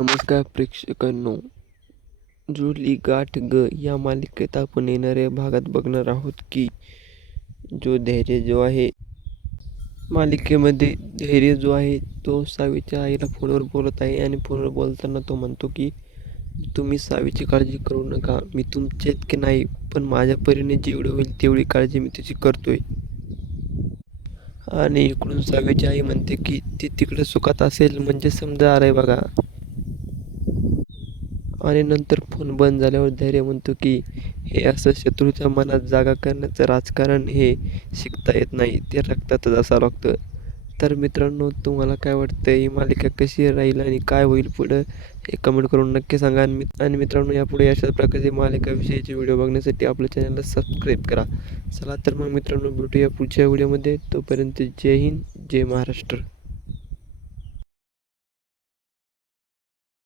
नमस्कार प्रेक्षकांनो जुली गाठ ग या मालिकेत आपण येणाऱ्या भागात बघणार आहोत की जो धैर्य जो आहे मालिकेमध्ये धैर्य जो आहे तो सावीच्या आईला फोनवर बोलत आहे आणि फोनवर बोलताना तो म्हणतो की तुम्ही सावीची काळजी करू नका. मी तुमचे इतके नाही पण माझ्या परीने जेवढी होईल तेवढी काळजी मी तिची करतोय. आणि इकडून सावीची आई म्हणते की ती तिकडे सुखात असेल म्हणजे समजा अरे बघा आणि नंतर फोन बंद झाल्यावर धैर्य म्हणतो की हे असं शत्रूच्या मनात जागा करण्याचं राजकारण हे शिकता येत नाही ते रक्तातच असावं लागतं. तर मित्रांनो तुम्हाला काय वाटतं ही मालिका कशी राहील आणि काय होईल पुढं? हे कमेंट करून नक्की सांगा. आणि मित- आणि मित्रांनो यापुढे अशाच प्रकारचे मालिकाविषयीचे व्हिडिओ बघण्यासाठी आपल्या चॅनलला सबस्क्राईब करा. चला तर मग मित्रांनो भेटूया पुढच्या व्हिडिओमध्ये तोपर्यंत जय हिंद जय महाराष्ट्र.